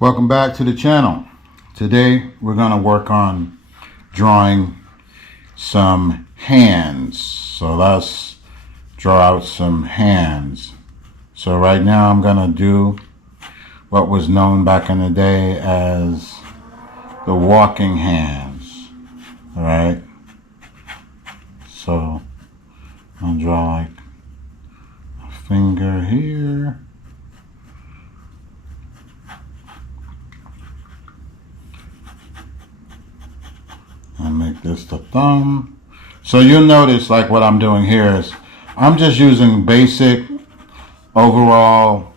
Welcome back to the channel. Today we're going to work on drawing some hands. So let's draw out some hands. So right now I'm going to do what was known back in the day as the walking hands. Alright, so I'll draw like a finger here. And make this the thumb. So you'll notice like what I'm doing here is I'm just using basic overall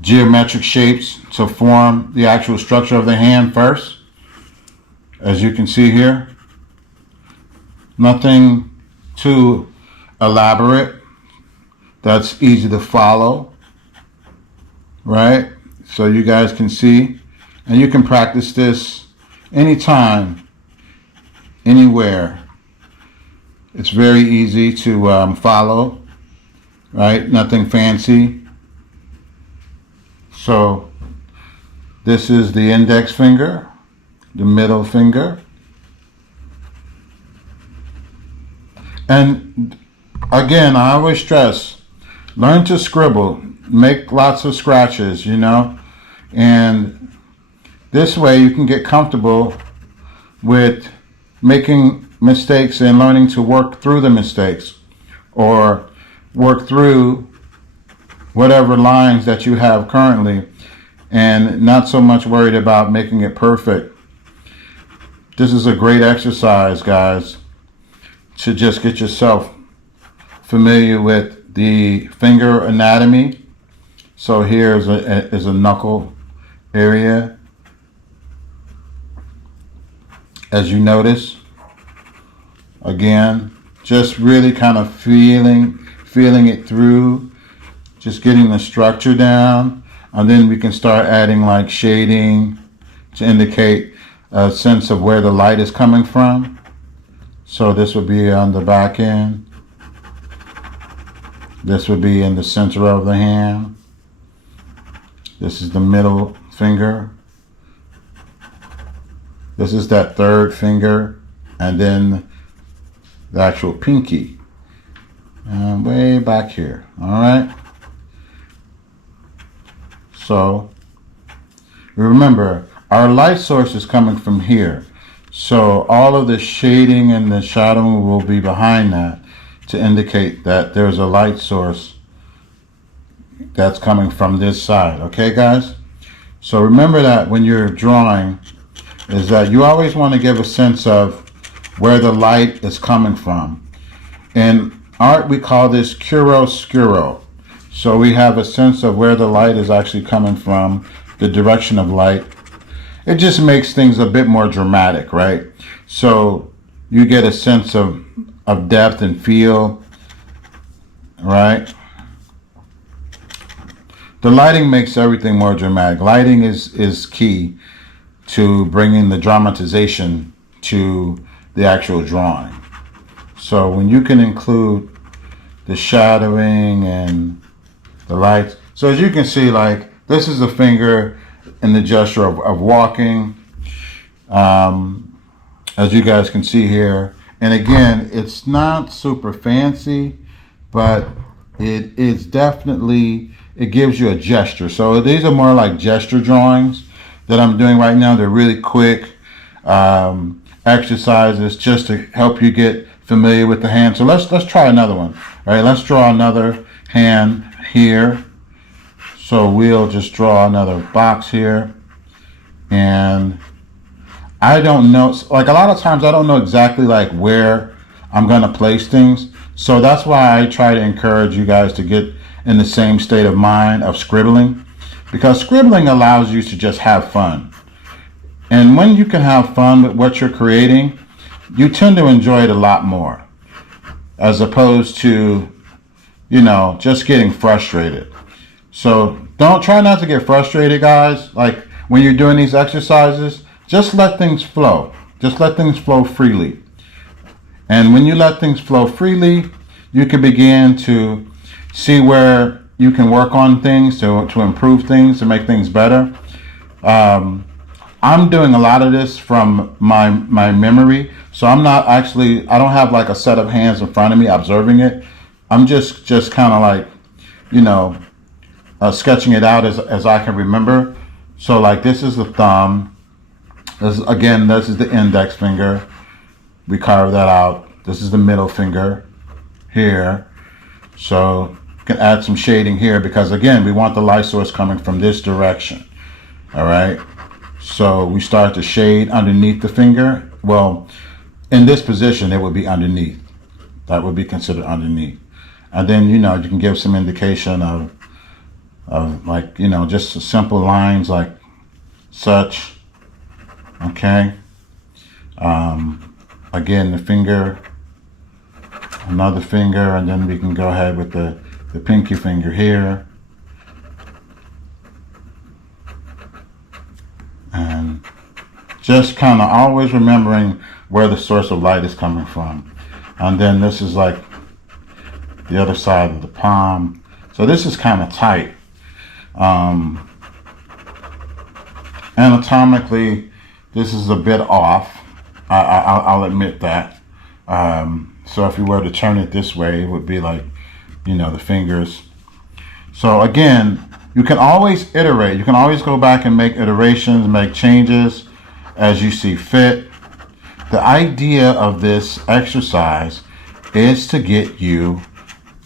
geometric shapes to form the actual structure of the hand first. As you can see here, nothing too elaborate. That's easy to follow, right? So you guys can see. And you can practice this anytime, anywhere. It's very easy to follow, right? Nothing fancy. So this is the index finger, the middle finger. And again, I always stress, learn to scribble, make lots of scratches, and this way you can get comfortable with making mistakes and learning to work through the mistakes or work through whatever lines that you have currently and not so much worried about making it perfect. This is a great exercise, guys, to just get yourself familiar with the finger anatomy. So here is a knuckle area. As you notice, again, just really kind of feeling it through, just getting the structure down, and then we can start adding like shading to indicate a sense of where the light is coming from. So this would be on the back end. This would be in the center of the hand. This is the middle finger. This is that third finger, and then the actual pinky. And way back here, all right? So, remember, our light source is coming from here. So all of the shading and the shadowing will be behind that to indicate that there's a light source that's coming from this side, okay, guys? So remember that when you're drawing, is that you always want to give a sense of where the light is coming from. In art, we call this chiaroscuro. So we have a sense of where the light is actually coming from, the direction of light. It just makes things a bit more dramatic, right? So you get a sense of depth and feel, right? The lighting makes everything more dramatic. Lighting is key to bringing the dramatization to the actual drawing. So when you can include the shadowing and the lights. So as you can see, like this is a finger in the gesture of walking. As you guys can see here. And again, it's not super fancy, but it is definitely, it gives you a gesture. So these are more like gesture drawings that I'm doing right now. They're really quick exercises just to help you get familiar with the hand. So let's try another one. All right, let's draw another hand here. So we'll just draw another box here. And I don't know, like a lot of times I don't know exactly like where I'm gonna place things. So that's why I try to encourage you guys to get in the same state of mind of scribbling. Because scribbling allows you to just have fun. And when you can have fun with what you're creating, you tend to enjoy it a lot more. As opposed to, just getting frustrated. So try not to get frustrated, guys. Like when you're doing these exercises, just let things flow. Just let things flow freely. And when you let things flow freely, you can begin to see where you can work on things to improve things, to make things better. I'm doing a lot of this from my memory, so I'm not actually, I don't have like a set of hands in front of me observing it. I'm just kind of like, you know, sketching it out as I can remember. So like this is the thumb. This is the index finger. We carve that out. This is the middle finger here. So you can add some shading here because again, we want the light source coming from this direction. All right. So we start to shade underneath the finger. Well, in this position, it would be underneath. That would be considered underneath. And then, you know, you can give some indication of like, you know, just simple lines like such. Okay. Again, the finger, another finger, and then we can go ahead with the pinky finger here. And just kind of always remembering where the source of light is coming from. And then this is like the other side of the palm. So this is kind of tight. Anatomically, this is a bit off. I'll admit that. So if you were to turn it this way, it would be like, you know, the fingers. So again, you can always iterate. You can always go back and make iterations, make changes as you see fit. The idea of this exercise is to get you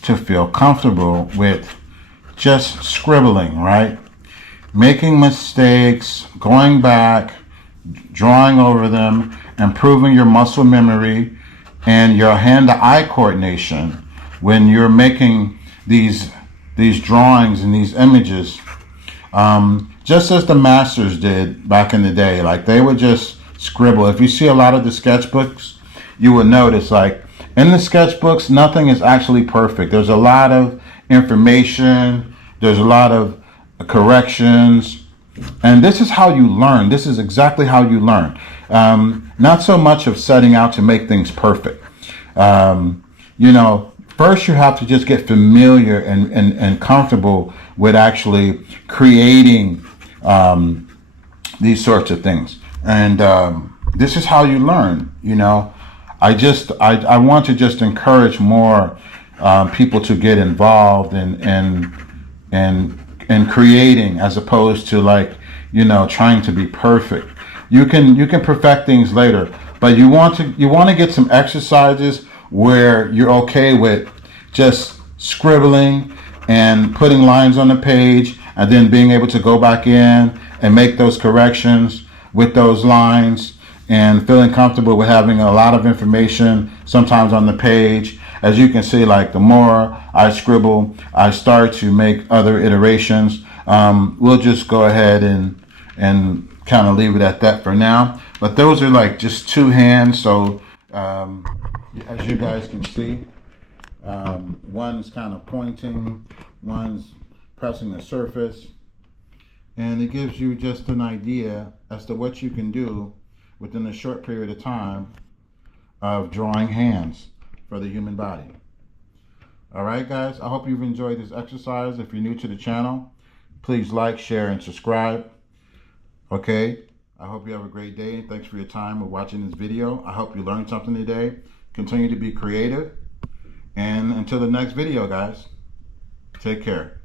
to feel comfortable with just scribbling, right? Making mistakes, going back, drawing over them, improving your muscle memory and your hand-to-eye coordination when you're making these drawings and these images, just as the masters did back in the day. Like they would just scribble. If you see a lot of the sketchbooks, you would notice like in the sketchbooks, nothing is actually perfect. There's a lot of information. There's a lot of corrections. And this is how you learn. This is exactly how you learn. Not so much of setting out to make things perfect. You know, first, you have to just get familiar and comfortable with actually creating these sorts of things. And this is how you learn, you know. I want to just encourage more people to get involved in creating as opposed to like, you know, trying to be perfect. You can perfect things later, but you want to get some exercises where you're okay with just scribbling and putting lines on the page and then being able to go back in and make those corrections with those lines and feeling comfortable with having a lot of information sometimes on the page. As you can see, like the more I scribble, I start to make other iterations. We'll just go ahead and kind of leave it at that for now. But those are like just two hands. So as you guys can see, one's kind of pointing, one's pressing the surface, and it gives you just an idea as to what you can do within a short period of time of drawing hands for the human body. All right, guys, I hope you've enjoyed this exercise. If you're new to the channel, please like, share, and subscribe. Okay, I hope you have a great day. Thanks for your time of watching this video. I hope you learned something today. Continue to be creative. And until the next video, guys, take care.